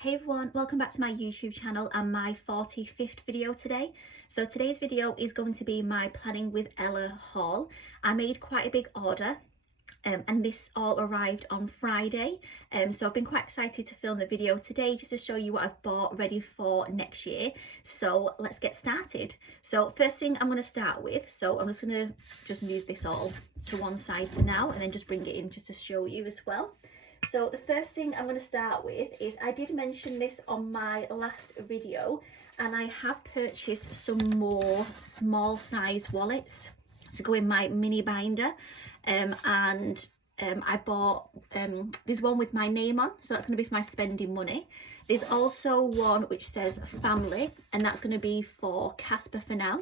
Hey everyone, welcome back to my YouTube channel and my 45th video today. So today's video is going to be my Planning with Ella haul. I made quite a big order and this all arrived on Friday. So I've been quite excited to film the video today just to show you what I've bought ready for next year. So let's get started. So first thing I'm going to start with, so I'm just going to move this all to one side for now and then just bring it in just to show you as well. So the first thing I'm going to start with is, I did mention this on my last video, and I have purchased some more small size wallets to go in my mini binder, I bought there's one with my name on, so that's going to be for my spending money. There's also one which says family, and that's going to be for Casper for now.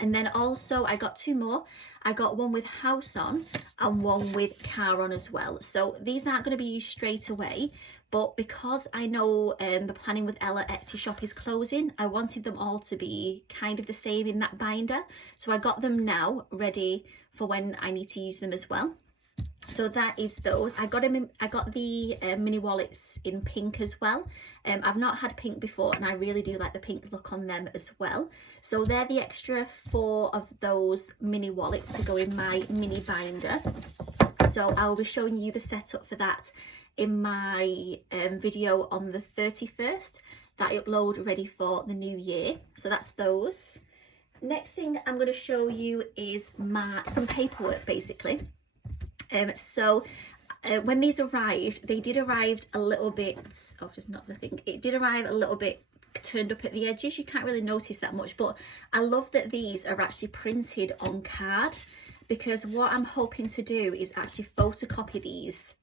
And then also I got two more. I got one with house on and one with car on as well. So these aren't going to be used straight away, but because I know the Planning with Ella Etsy shop is closing, I wanted them all to be kind of the same in that binder. So I got them now ready for when I need to use them as well. So that is those. I got the mini wallets in pink as well. I've not had pink before and I really do like the pink look on them as well. So they're the extra 4 of those mini wallets to go in my mini binder. So I'll be showing you the setup for that in my video on the 31st that I upload ready for the new year. So that's those. Next thing I'm going to show you is some paperwork basically. When these arrived, they did arrive a little bit, it did arrive a little bit turned up at the edges. You can't really notice that much, but I love that these are actually printed on card, because what I'm hoping to do is actually photocopy these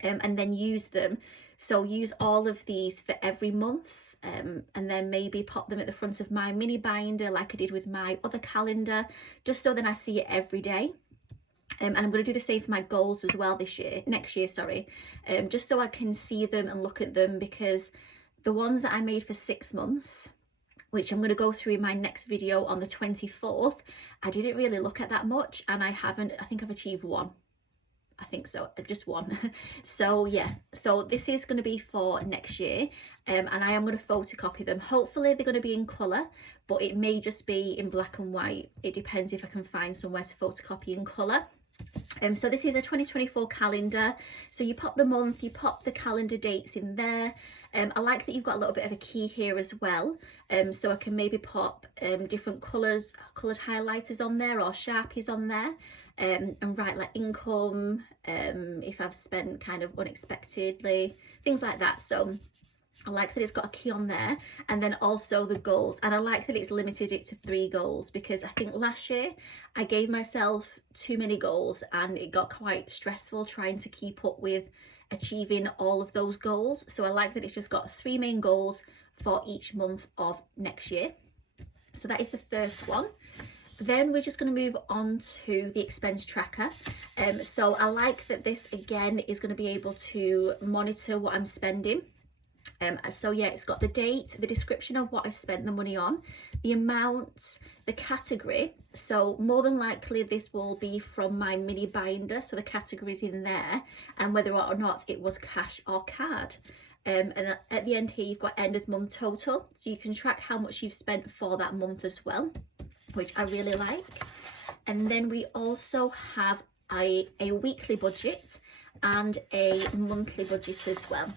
and then use them. So use all of these for every month, and then maybe pop them at the front of my mini binder like I did with my other calendar, just so then I see it every day. And I'm going to do the same for my goals as well next year, just so I can see them and look at them, because the ones that I made for 6 months, which I'm going to go through in my next video on the 24th, I didn't really look at that much, and I think I've achieved one. I think so, just one. So yeah, so this is going to be for next year, and I am going to photocopy them. Hopefully they're going to be in colour, but it may just be in black and white. It depends if I can find somewhere to photocopy in colour. So this is a 2024 calendar. So you pop the month, you pop the calendar dates in there. I like that you've got a little bit of a key here as well. So I can maybe pop different coloured highlighters on there, or Sharpies on there, and write like income, if I've spent kind of unexpectedly, things like that. So I like that it's got a key on there, and then also the goals. And I like that it's limited it to 3 goals, because I think last year I gave myself too many goals and it got quite stressful trying to keep up with achieving all of those goals. So I like that it's just got 3 main goals for each month of next year. So that is the first one. Then we're just going to move on to the expense tracker. So I like that this again is going to be able to monitor what I'm spending. So yeah, it's got the date, the description of what I spent the money on, the amount, the category. So more than likely this will be from my mini binder, so the category's in there, and whether or not it was cash or card. And at the end here you've got end of month total, so you can track how much you've spent for that month as well, which I really like. And then we also have a weekly budget and a monthly budget as well.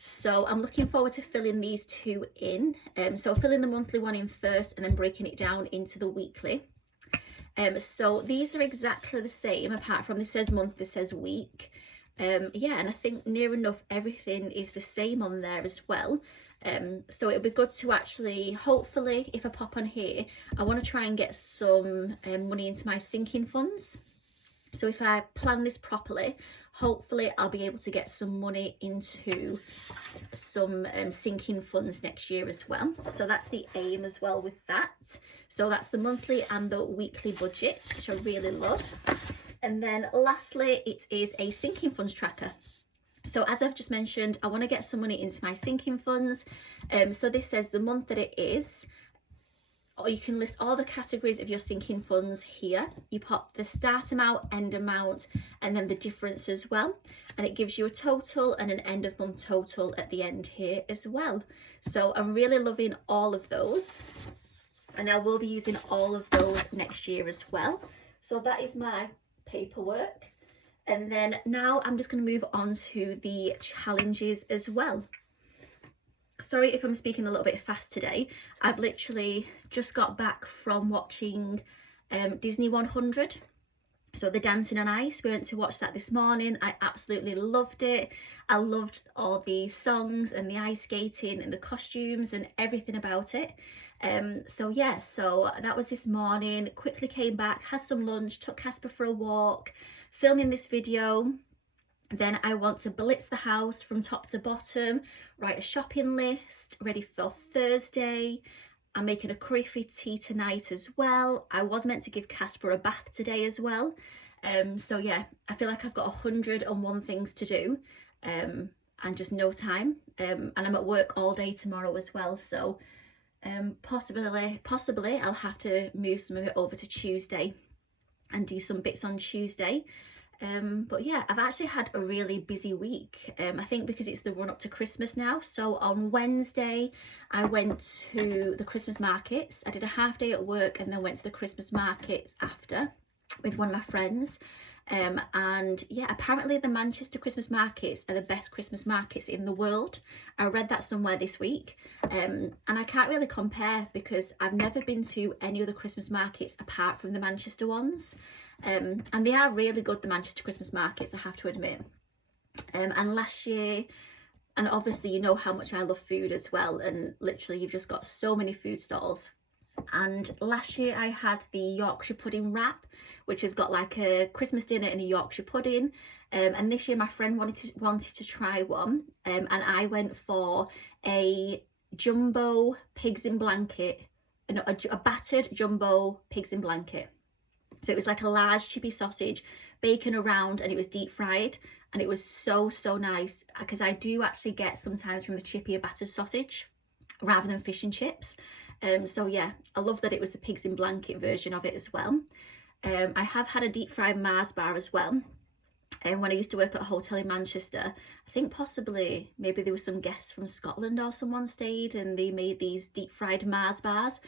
So I'm looking forward to filling these 2 in. So filling the monthly one in first and then breaking it down into the weekly. So these are exactly the same, apart from this says month, this says week. Yeah, and I think near enough everything is the same on there as well. So it'll be good to actually, hopefully, if I pop on here, I want to try and get some money into my sinking funds. So if I plan this properly, hopefully I'll be able to get some money into some sinking funds next year as well. So that's the aim as well with that. So that's the monthly and the weekly budget, which I really love. And then lastly, it is a sinking funds tracker. So as I've just mentioned, I want to get some money into my sinking funds. So this says the month that it is, or you can list all the categories of your sinking funds here. You pop the start amount, end amount, and then the difference as well. And it gives you a total and an end of month total at the end here as well. So I'm really loving all of those. And I will be using all of those next year as well. So that is my paperwork. And then now I'm just going to move on to the challenges as well. Sorry if I'm speaking a little bit fast today. I've literally just got back from watching Disney 100. So the Dancing on Ice, we went to watch that this morning. I absolutely loved it. I loved all the songs and the ice skating and the costumes and everything about it. So yeah, so that was this morning. Quickly came back, had some lunch, took Casper for a walk, filming this video. Then I want to blitz the house from top to bottom, write a shopping list, ready for Thursday. I'm making a curry for tea tonight as well. I was meant to give Casper a bath today as well. So yeah, I feel like I've got 101 things to do and just no time. And I'm at work all day tomorrow as well. So possibly I'll have to move some of it over to Tuesday and do some bits on Tuesday. But yeah, I've actually had a really busy week. I think because it's the run up to Christmas now. So on Wednesday, I went to the Christmas markets. I did a half day at work and then went to the Christmas markets after with one of my friends. And yeah, apparently the Manchester Christmas markets are the best Christmas markets in the world. I read that somewhere this week. And I can't really compare because I've never been to any other Christmas markets apart from the Manchester ones. And they are really good, the Manchester Christmas markets, I have to admit. And last year, and obviously you know how much I love food as well, and literally you've just got so many food stalls. And last year I had the Yorkshire pudding wrap, which has got like a Christmas dinner and a Yorkshire pudding. And this year my friend wanted to try one, and I went for a jumbo pigs in blanket, a battered jumbo pigs in blanket. So it was like a large chippy sausage, bacon around, and it was deep fried. And it was so nice, because I do actually get sometimes from the chippy a battered sausage rather than fish and chips. So yeah, I love that it was the pigs in blanket version of it as well. I have had a deep fried Mars bar as well. And when I used to work at a hotel in Manchester, I think possibly maybe there were some guests from Scotland or someone stayed and they made these deep fried Mars bars.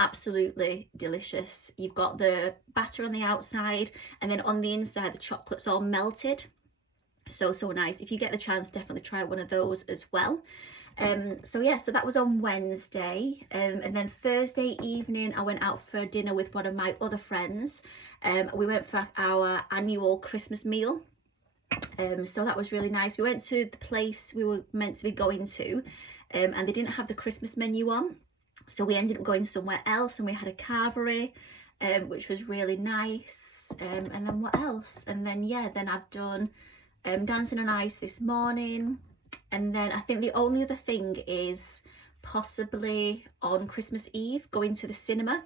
Absolutely delicious. You've got the batter on the outside and then on the inside the chocolate's all melted. So nice. If you get the chance, definitely try one of those as well. So yeah, so that was on Wednesday, and then Thursday evening I went out for dinner with one of my other friends. We went for our annual Christmas meal. So that was really nice. We went to the place we were meant to be going to, and they didn't have the Christmas menu on. So we ended up going somewhere else and we had a carvery, which was really nice. And then what else? And then yeah, then I've done Dancing on Ice this morning. And then I think the only other thing is possibly on Christmas Eve going to the cinema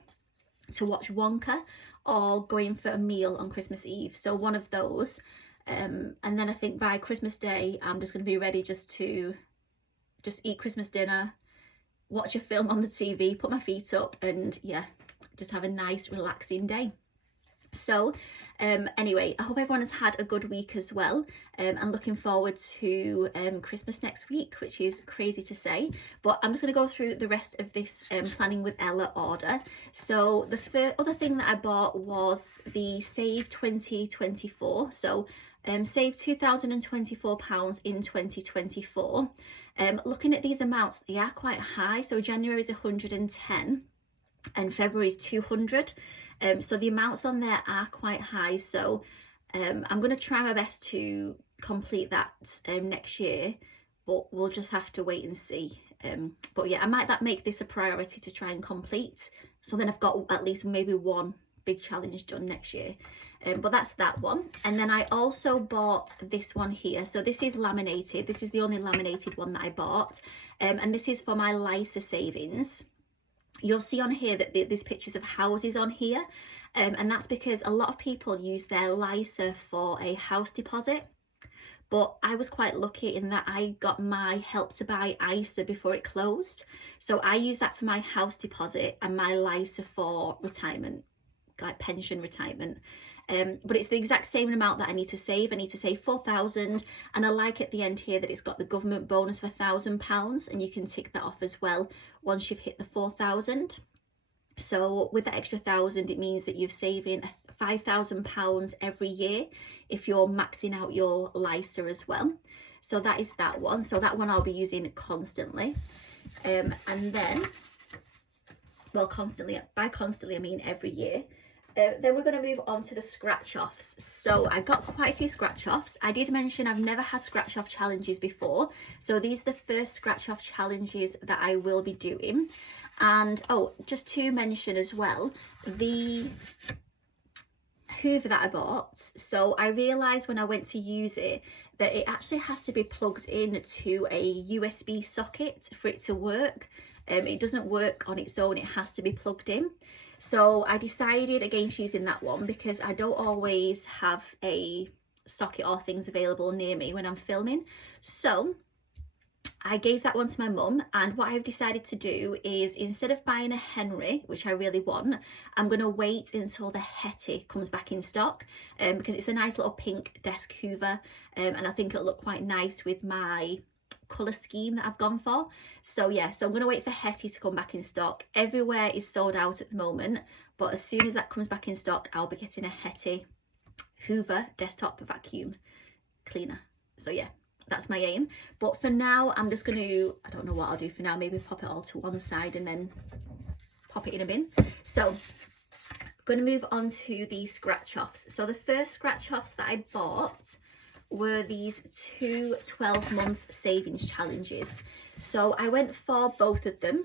to watch Wonka, or going for a meal on Christmas Eve. So one of those. And then I think by Christmas Day, I'm just going to be ready just eat Christmas dinner, watch a film on the TV, put my feet up, and yeah, just have a nice relaxing day. So anyway, I hope everyone has had a good week as well, and looking forward to Christmas next week, which is crazy to say, but I'm just going to go through the rest of this Planning with Ella order. So the other thing that I bought was the Save 2024. So save £2,024 in 2024. Looking at these amounts, they are quite high. So January is 110 and February is 200. So the amounts on there are quite high. So I'm going to try my best to complete that next year, but we'll just have to wait and see. But yeah, I might make this a priority to try and complete. So then I've got at least maybe one big challenge done next year. But that's that one. And then I also bought this one here. So this is laminated. This is the only laminated one that I bought. And this is for my LISA savings. You'll see on here that there's pictures of houses on here. And that's because a lot of people use their LISA for a house deposit. but I was quite lucky in that I got my Help to Buy ISA before it closed. So I use that for my house deposit and my LISA for retirement, like pension retirement. But it's the exact same amount that I need to save. I need to save 4,000, and I like at the end here that it's got the government bonus of £1,000, and you can tick that off as well once you've hit the 4,000. So with that extra 1,000, it means that you're saving £5,000 every year if you're maxing out your LISA as well. So that is that one. So that one I'll be using constantly. And then, well, constantly, by constantly I mean every year. Then we're going to move on to the scratch offs. So I got quite a few scratch offs. I did mention I've never had scratch off challenges before, so these are the first scratch off challenges that I will be doing. And oh, just to mention as well, the Hoover that I bought, so I realized when I went to use it that it actually has to be plugged in to a USB socket for it to work. It doesn't work on its own, it has to be plugged in. So I decided against using that one because I don't always have a socket or things available near me when I'm filming. So I gave that one to my mum, and what I've decided to do is, instead of buying a Henry, which I really want, I'm going to wait until the Hetty comes back in stock, because it's a nice little pink desk Hoover, and I think it'll look quite nice with my colour scheme that I've gone for. So yeah, so I'm going to wait for Hetty to come back in stock. Everywhere is sold out at the moment, but as soon as that comes back in stock, I'll be getting a Hetty Hoover desktop vacuum cleaner. So yeah, that's my aim. But for now, I'm just going to, I don't know what I'll do for now, maybe pop it all to one side and then pop it in a bin. So I'm going to move on to the scratch offs. So the first scratch offs that I bought were these two 12 months savings challenges. So I went for both of them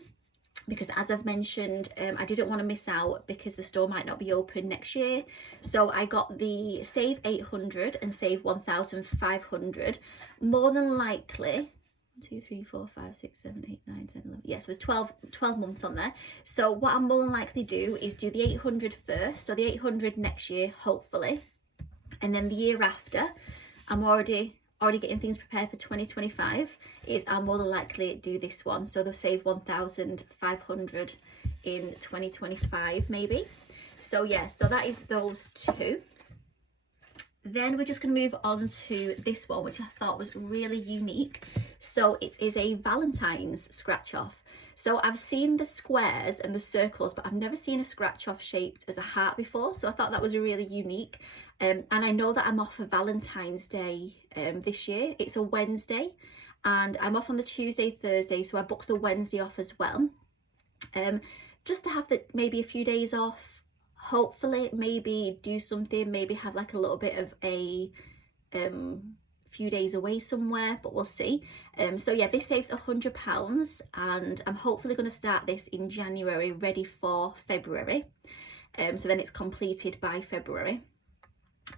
because, as I've mentioned, I didn't want to miss out because the store might not be open next year. So I got the save 800 and save 1,500. More than likely, 2, 3, 4, 5, 6, 7, 8, 9, 10, 11. Yeah, so there's 12 months on there. So what I'm more than likely do is do the 800 first. So the 800 next year, hopefully. And then the year after, I'm already getting things prepared for 2025, is I'll more than likely do this one. So they'll save 1,500 in 2025 maybe. So yeah, so that is those two. Then we're just going to move on to this one, which I thought was really unique. So it is a Valentine's scratch off. So I've seen the squares and the circles, but I've never seen a scratch off shaped as a heart before. So I thought that was really unique. And I know that I'm off for Valentine's Day this year. It's a Wednesday and I'm off on the Tuesday, Thursday. So I booked the Wednesday off as well. Just to have maybe a few days off, hopefully maybe do something, maybe have like a little bit of a few days away somewhere, but we'll see. So yeah, this saves £100 and I'm hopefully going to start this in January, ready for February. So then it's completed by February.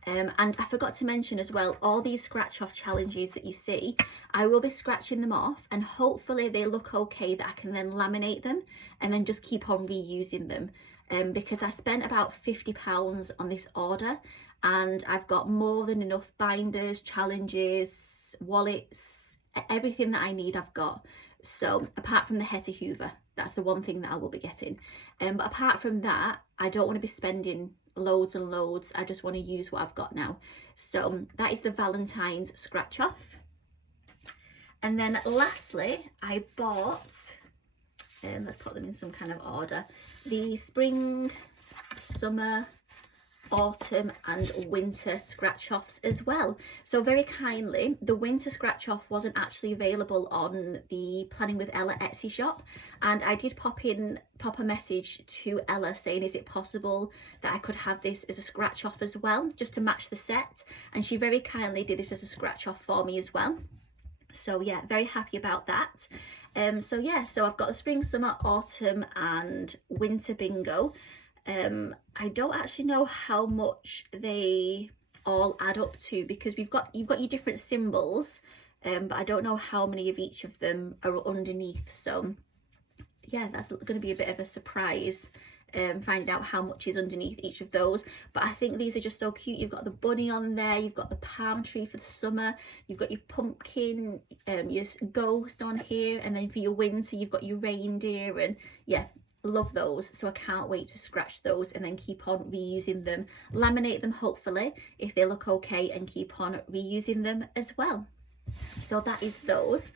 And I forgot to mention as well, all these scratch off challenges that you see, I will be scratching them off and hopefully they look okay that I can then laminate them and then just keep on reusing them. Because I spent about £50 on this order and I've got more than enough binders, challenges, wallets, everything that I need I've got. So apart from the Hetty Hoover, that's the one thing that I will be getting. But apart from that, I don't want to be spending loads and loads. I just want to use what I've got now. So that is the Valentine's scratch off. And then lastly, I bought, let's put them in some kind of order, the spring, summer, autumn and winter scratch offs as well. So very kindly, the winter scratch off wasn't actually available on the Planning with Ella Etsy shop, and I did pop a message to Ella saying, is it possible that I could have this as a scratch off as well, just to match the set, and she very kindly did this as a scratch off for me as well. So yeah, very happy about that. So yeah, so I've got the spring, summer, autumn and winter bingo. I don't actually know how much they all add up to because you've got your different symbols, but I don't know how many of each of them are underneath. So yeah, that's going to be a bit of a surprise finding out how much is underneath each of those. But I think these are just so cute. You've got the bunny on there, you've got the palm tree for the summer, you've got your pumpkin, your ghost on here, and then for your winter you've got your reindeer. And yeah, love those. So I can't wait to scratch those and then keep on reusing them, laminate them hopefully if they look okay, and keep on reusing them as well. So that is those.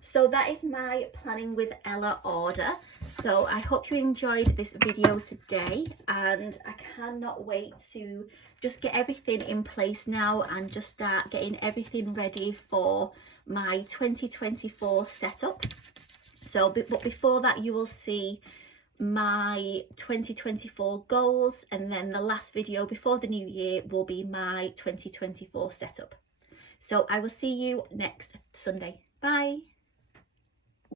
So that is my Planning with Ella order. So I hope you enjoyed this video today, and I cannot wait to just get everything in place now and just start getting everything ready for my 2024 setup. So but before that, you will see my 2024 goals, and then the last video before the new year will be my 2024 setup. So I will see you next Sunday. Bye.